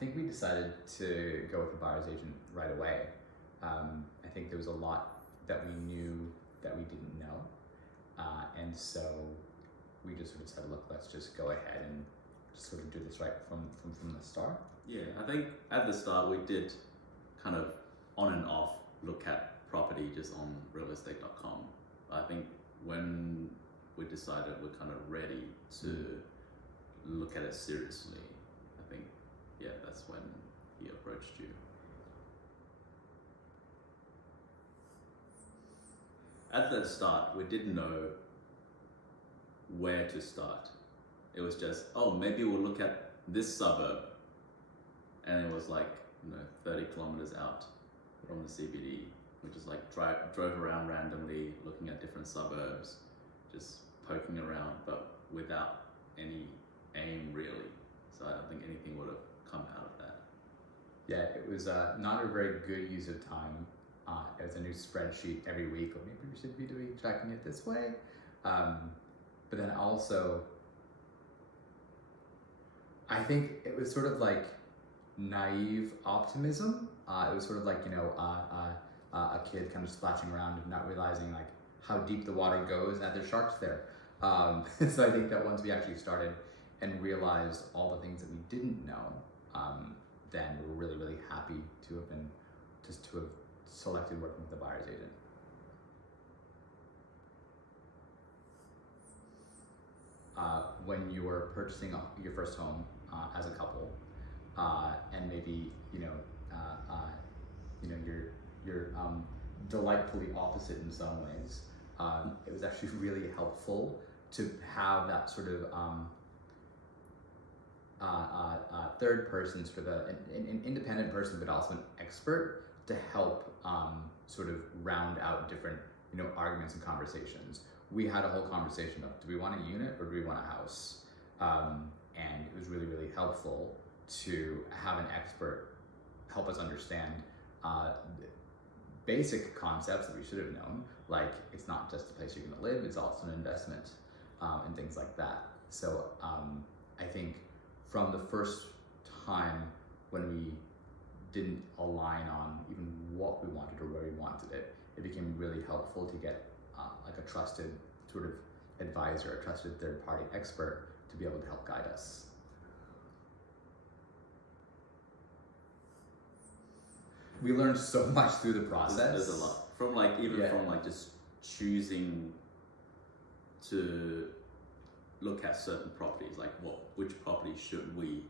think we decided to go with the buyer's agent right away. I think there was a lot that we knew that we didn't know. And so we just sort of said, look, let's just go ahead and just sort of do this right from the start. Yeah, I think at the start we did kind of on and off look at property just on realestate.com. I think when we decided we're kind of ready to look at it seriously, I think, yeah, that's when he approached you. At the start, we didn't know where to start. It was just, oh, maybe we'll look at this suburb. And it was like, 30 kilometers out from the CBD. We just like drove around randomly, looking at different suburbs, just poking around, but without any aim really. So I don't think anything would have come out of that. Yeah, it was not a very good use of time. It was a new spreadsheet every week, or maybe we should be tracking it this way. But then also, I think it was sort of like naive optimism. It was sort of like, a kid kind of splashing around and not realizing like how deep the water goes and that there's sharks there. So I think that once we actually started and realized all the things that we didn't know, then we were really, really happy to have selected working with the buyer's agent. When you were purchasing your first home as a couple, and maybe you're delightfully opposite in some ways, it was actually really helpful to have that sort of third person, sort of an independent person, but also an expert to help sort of round out different arguments and conversations. We had a whole conversation of, do we want a unit or do we want a house? And it was really, really helpful to have an expert help us understand basic concepts that we should have known, like it's not just a place you're gonna live, it's also an investment, and things like that. So I think from the first time when we didn't align on even what we wanted or where we wanted it, it became really helpful to get like a trusted sort of advisor, a trusted third-party expert to be able to help guide us. We learned so much through the process. There's a lot. From just choosing to look at certain properties, like which property should we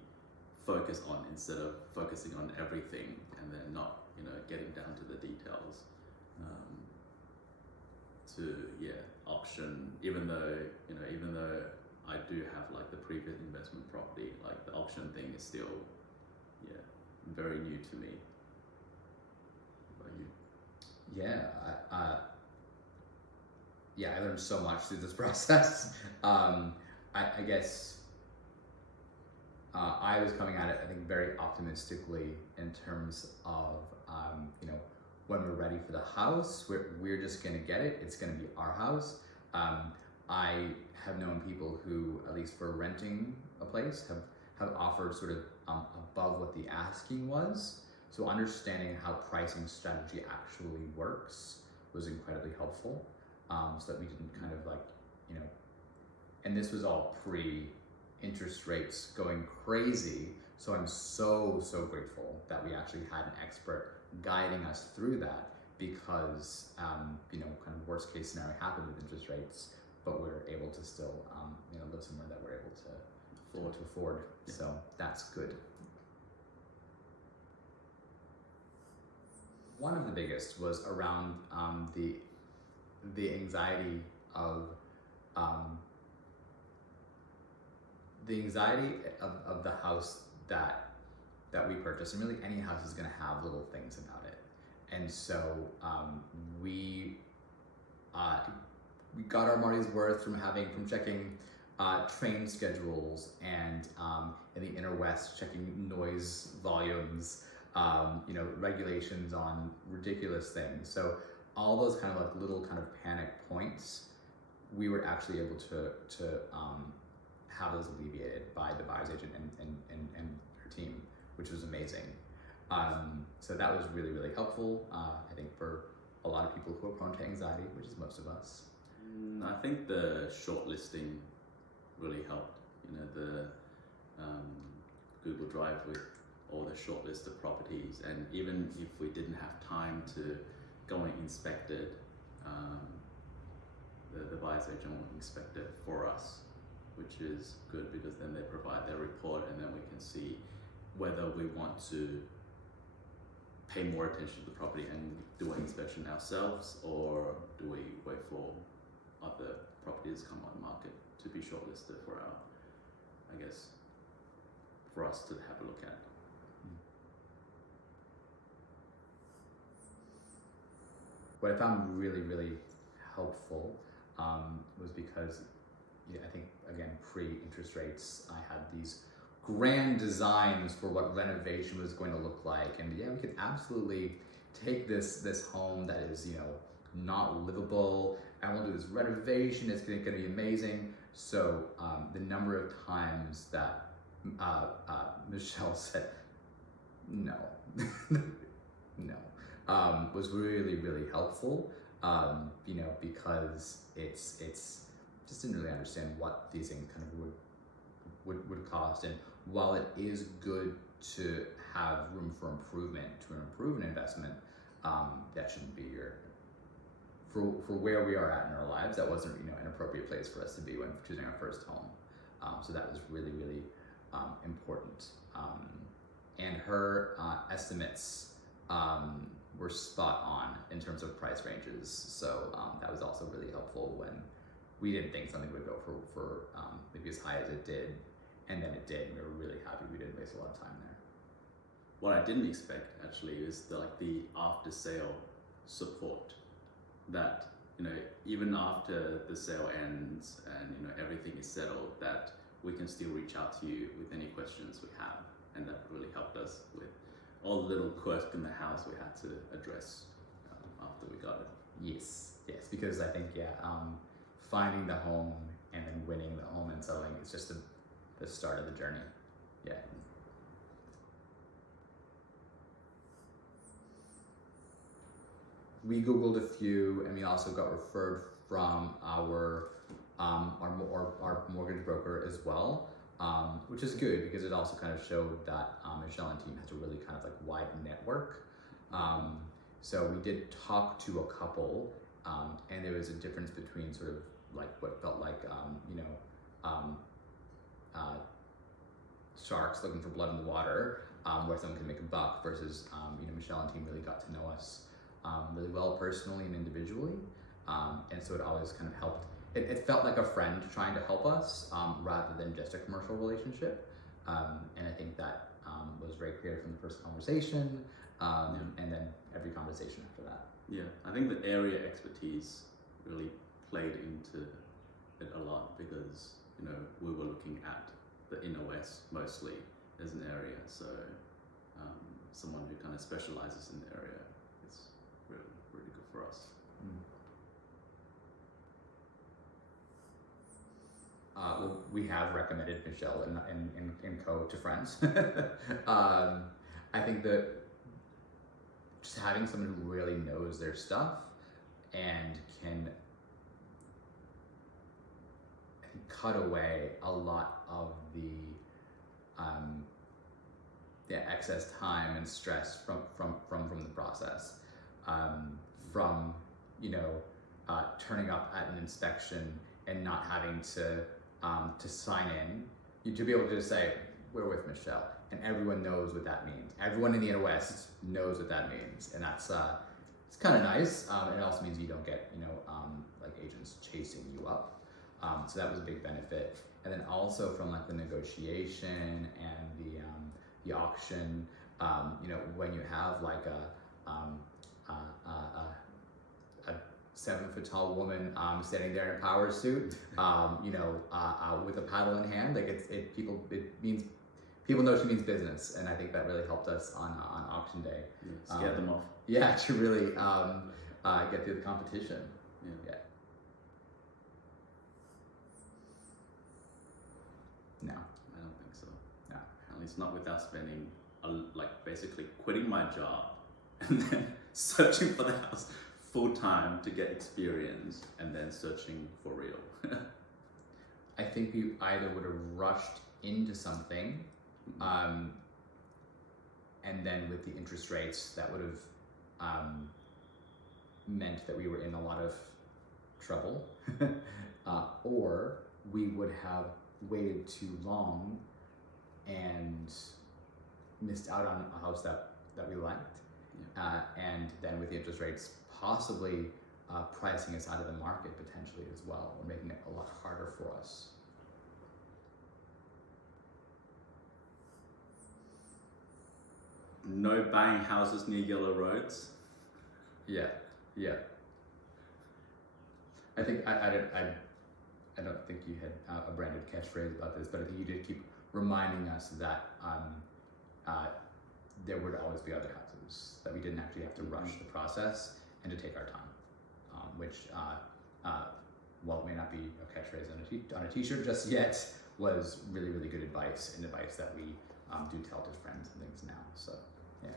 focus on instead of focusing on everything and then not, getting down to the details. Option, even though I do have like the previous investment property, like the option thing is still, very new to me. What about you? I learned so much through this process. I guess I was coming at it, I think, very optimistically in terms of, when we're ready for the house, we're just gonna get it. It's gonna be our house. I have known people who, at least for renting a place, have offered sort of above what the asking was. So understanding how pricing strategy actually works was incredibly helpful. So that we didn't kind of like, and this was all pre-interest rates going crazy. So I'm so grateful that we actually had an expert guiding us through that, because kind of worst case scenario happened with interest rates, but we're able to still live somewhere that we're able to afford. Yeah. So that's good. One of the biggest was around the anxiety of the house that we purchased, and really any house is going to have little things about it. And so we got our money's worth from checking train schedules, and in the inner west checking noise volumes, regulations on ridiculous things. So all those kind of like little kind of panic points, we were actually able to have those alleviated by the buyer's agent and her team, which was amazing. So that was really, really helpful, I think, for a lot of people who are prone to anxiety, which is most of us. I think the shortlisting really helped. You know, the Google Drive with all the shortlist of properties, and even if we didn't have time to go and inspect it, the buyer's agent will inspect it for us, which is good because then they provide their report, and then we can see whether we want to pay more attention to the property and do an inspection ourselves, or do we wait for other properties to come on the market to be shortlisted for our, I guess, for us to have a look at. What I found really, really helpful was because, I think, again, pre-interest rates, I had these grand designs for what renovation was going to look like. And yeah, we could absolutely take this home that is, not livable, and we'll do this renovation, it's gonna be amazing. So the number of times that Michelle said, no, no, was really, really helpful, because it's just didn't really understand what these things kind of would cost. And while it is good to have room for improvement, to improve an investment, that shouldn't be for where we are at in our lives, that wasn't, an appropriate place for us to be when choosing our first home. So that was really, really important. And her estimates were spot on in terms of price ranges. So that was also really helpful when we didn't think something would go for maybe as high as it did, and then it did, and we were really happy we didn't waste a lot of time there. What I didn't expect actually is the after sale support, that even after the sale ends and everything is settled, that we can still reach out to you with any questions we have, and that really helped us with all the little quirks in the house we had to address after we got it. Yes, because I think finding the home and then winning the home and selling is just the start of the journey. Yeah. We Googled a few, and we also got referred from our mortgage broker as well, which is good because it also kind of showed that Michelle and team has a really kind of wide network. So we did talk to a couple, and there was a difference between sort of what felt like sharks looking for blood in the water, where someone can make a buck, versus Michelle and team really got to know us really well personally and individually, and so it always kind of helped. It felt like a friend trying to help us rather than just a commercial relationship, and I think that was very clear from the first conversation, and then every conversation after that. Yeah, I think the area expertise really played into it a lot, because we were looking at the inner west mostly as an area, so someone who kind of specialises in the area is really, really good for us. Well, we have recommended Michelle and co to friends. I think that just having someone who really knows their stuff and can cut away a lot of the excess time and stress from the process, from turning up at an inspection and not having to sign in, to be able to just say, we're with Michelle, and everyone knows what that means. Everyone in the Inner West knows what that means, and that's it's kind of nice. It also means you don't get agents chasing you up. So that was a big benefit. And then also from the negotiation and the auction, when you have a 7-foot tall woman standing there in a power suit, with a paddle in hand, it means people know she means business, and I think that really helped us on auction day. Yeah, scare them off. Yeah, to really get through the competition. Yeah. No. I don't think so. No. At least not without spending like basically quitting my job and then searching for the house full time to get experience and then searching for real. I think we either would have rushed into something, and then with the interest rates, that would have meant that we were in a lot of trouble, or we would have waited too long and missed out on a house that we liked, and then with the interest rates possibly pricing us out of the market potentially as well, or making it a lot harder for us. No buying houses near yellow roads. Yeah. I think I don't think you had a branded catchphrase about this, but I think you did keep reminding us that there would always be other houses, that we didn't actually have to rush the process and to take our time, which while it may not be a catchphrase on a t-shirt just yet, was really, really good advice, and advice that we do tell to friends and things now. So yeah.